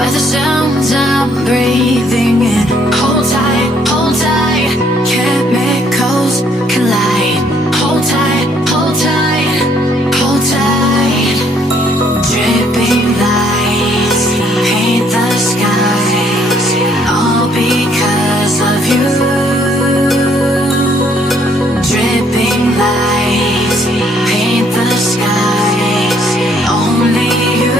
by the sounds I'm breathing in. Hold tight, chemicals collide. Hold tight, hold tight, hold tight. Dripping lights paint the skies, all because of you. Dripping lights paint the skies, only you.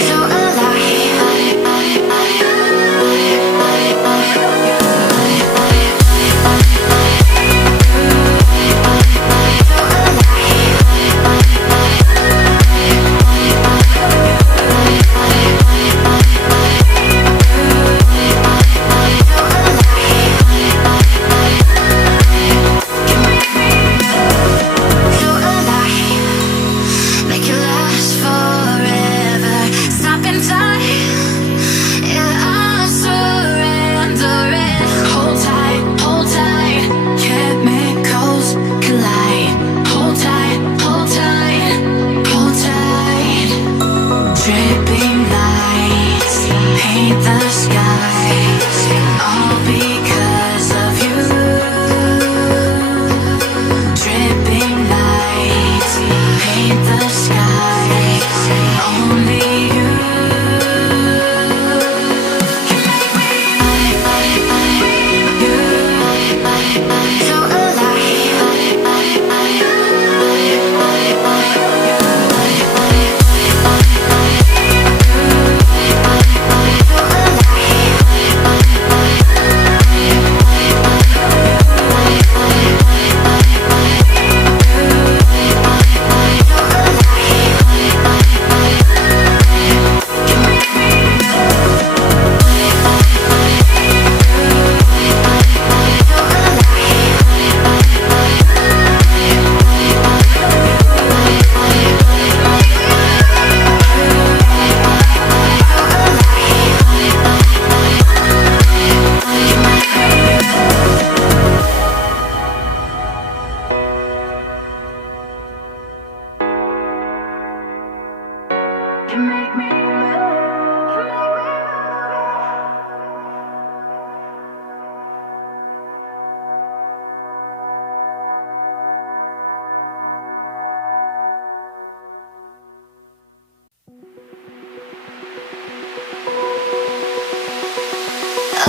So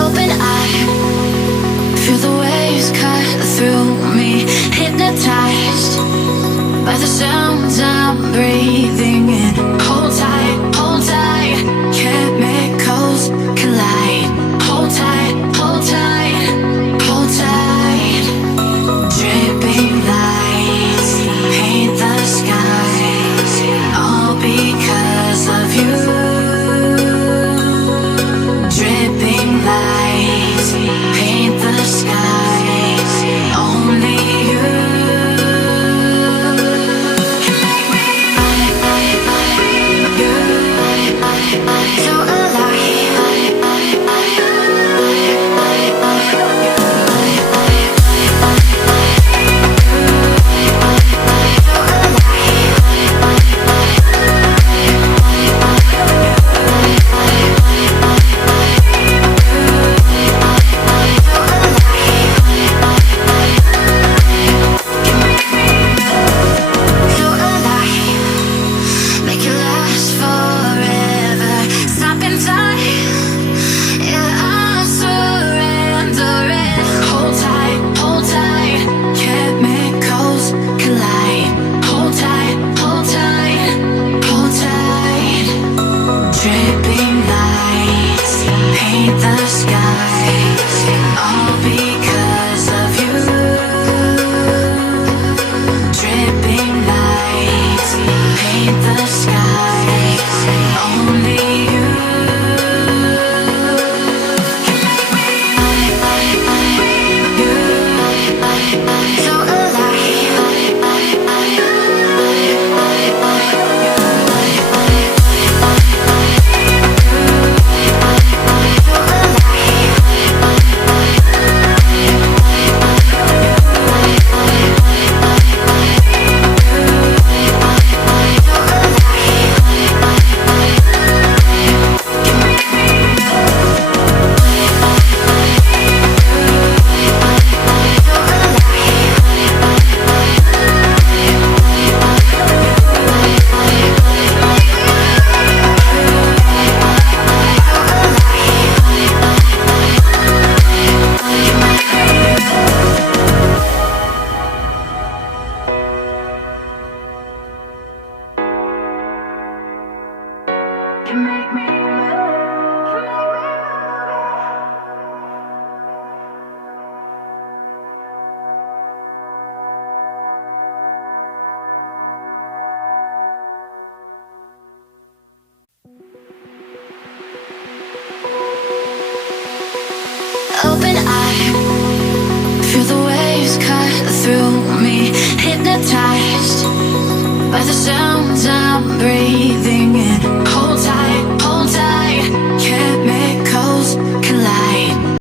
open eye, feel the waves cut through me, hypnotized by the sounds I'm breathing in. Hold tight, chemicals collide. Hold tight, hold tight, hold tight. Dripping lights paint the skies, all because of you. Dripping lights paint the skies, only you. Open eye, feel the waves cut through me. Hypnotized by the sounds I'm breathing.